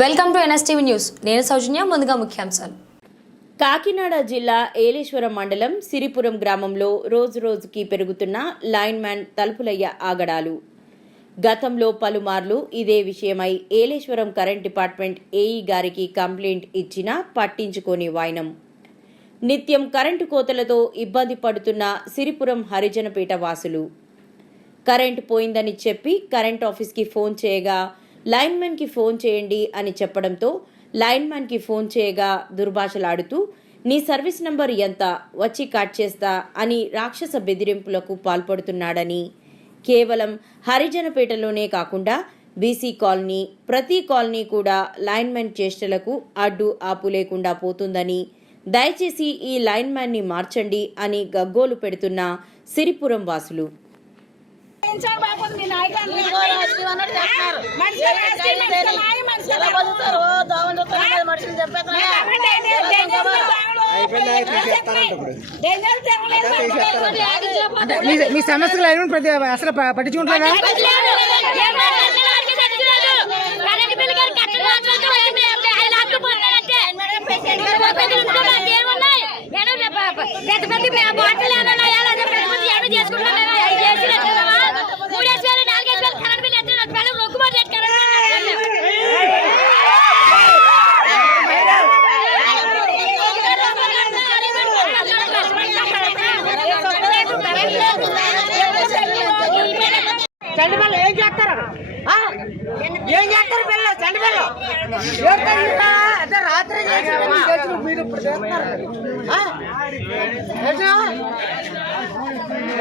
Welcome to NSTV news. నేను సౌజన్య. ముందుగా ముఖ్యాంశాలు. కాకినాడ జిల్లా ఏలేశ్వరం మండలం సిరిపురం గ్రామంలో రోజురోజుకి పెరుగుతున్న లైన్ మ్యాన్ తలుపులయ్య ఆగడాలు. గతంలో పలుమార్లు ఇదే విషయమై ఏలేశ్వరం కరెంట్ డిపార్ట్మెంట్ ఏఈ గారికి కంప్లైంట్ ఇచ్చినా పట్టించుకోని వాయనం. నిత్యం కరెంటు కోతలతో ఇబ్బంది పడుతున్న సిరిపురం హరిజనపేట వాసులు. కరెంటు పోయిందని చెప్పి కరెంట్ ఆఫీస్కి ఫోన్ చేయగా లైన్మెన్కి ఫోన్ చేయండి అని చెప్పడంతో లైన్మెన్కి ఫోన్ చేయగా దుర్భాషలాడుతూ నీ సర్వీస్ నంబర్ ఎంత, వచ్చి కట్ చేస్తా అని రాక్షస బెదిరింపులకు పాల్పడుతున్నాడని, కేవలం హరిజనపేటలోనే కాకుండా బీసీ కాలనీ, ప్రతి కాలనీ కూడా లైన్మెన్ చేష్టలకు అడ్డు ఆపు లేకుండా పోతుందని, దయచేసి ఈ లైన్మెన్ని మార్చండి అని గగ్గోలు పెడుతున్న సిరిపురం వాసులు. మీ సమస్యలు అసలు పట్టించుకుంటారా? చండపిల్ల ఏం చేస్తారు? ఏం చేస్తారు పిల్ల? చండపిల్ల అంటే రాత్రి మీరు ఇప్పుడు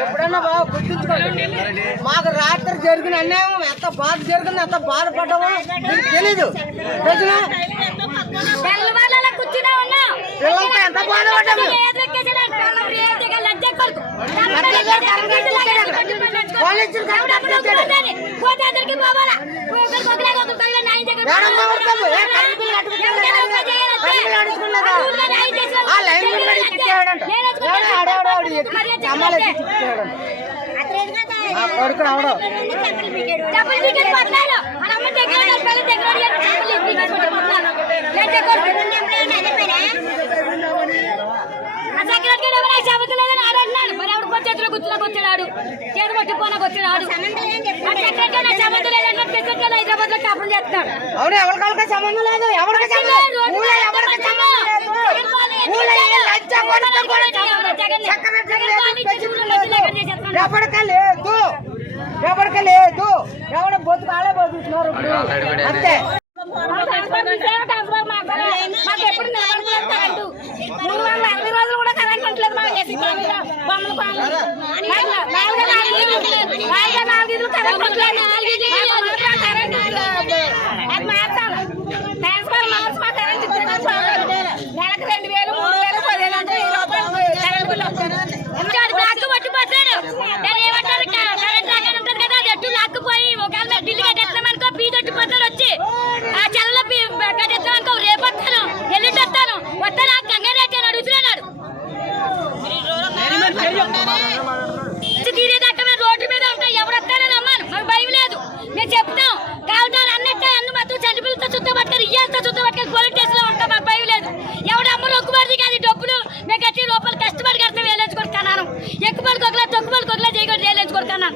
ఎప్పుడన్నా బాగా గుర్తించుకోండి. మాకు రాత్రి జరిగిన అన్యాయం ఎంత బాధ జరిగింది, ఎంత బాధపడ్డామో మీకు తెలీదు. పిల్లలతో ఎంత బాధపడ్డాము. కొడుకు రావడం వచ్చాడు చేతి పట్టుకోనకు వచ్చాడు. హైదరాబాద్ లో కాపురం చేస్తాడు. అవును, ఎవరికాలకి సంబంధం లేదు. ఎవరికి ఎవరికి లేదు. ఎవడ బొత్తు కాలే బతుకుతున్నారు అంతే. మాకు ఎప్పుడు 360 రోజులు కూడా కరెంట్ ఉంటలేదు. మాకు బొమ్మలు కరెంట్ అది మారుతాను. ట్రాన్స్ఫర్ మార్చి మా కరెంట్ నెలకు 2000, 3000, 10,000 అంటే 1000 రూపాయలు కరెంట్ బిల్లు వస్తుంది. లాక్కు పట్టుపోతాడు. దాన్ని ఏమంటారు, కరెంట్ లాక్ ఉంటుంది కదా, అది ఎట్టు లాక్కుపోయి ఒకవేళ బిల్లు కట్టేస్తామనుకో పీజు పట్టుపోతాడు. వచ్చి ఆ చెల్లలో కట్టేస్తామనుకో రేపు వస్తాను, ఎల్లుండి వస్తాను, వస్తాను కంగారైతే అడుగుతున్నాడు. తీరేదాకా మేము రోడ్డు మీద ఉంటాం. ఎవరు వస్తానని అమ్మాను, మాకు భయం లేదు. మేము చెప్తాం కావటాలు అన్నట్టు అన్ని మొత్తం చంటిపిల్లతో చుట్టపట్టుకొని ఇయ్యాలతో చుట్టపట్టుకొని పోలీస్ స్టేషన్ లో ఉంటాం. మాకు భయం లేదు. ఎవడు అమ్మ రొక్కుబడి కాదు డబ్బులు మేము కట్టి రూపాయలు కష్టపడి కడతాం. వేలేచుకొని కన్నాను ఎక్కుబడి కొగలా తొక్కుబడి కొగలా చేయకూడదు వేలేచుకొని కన్నాను.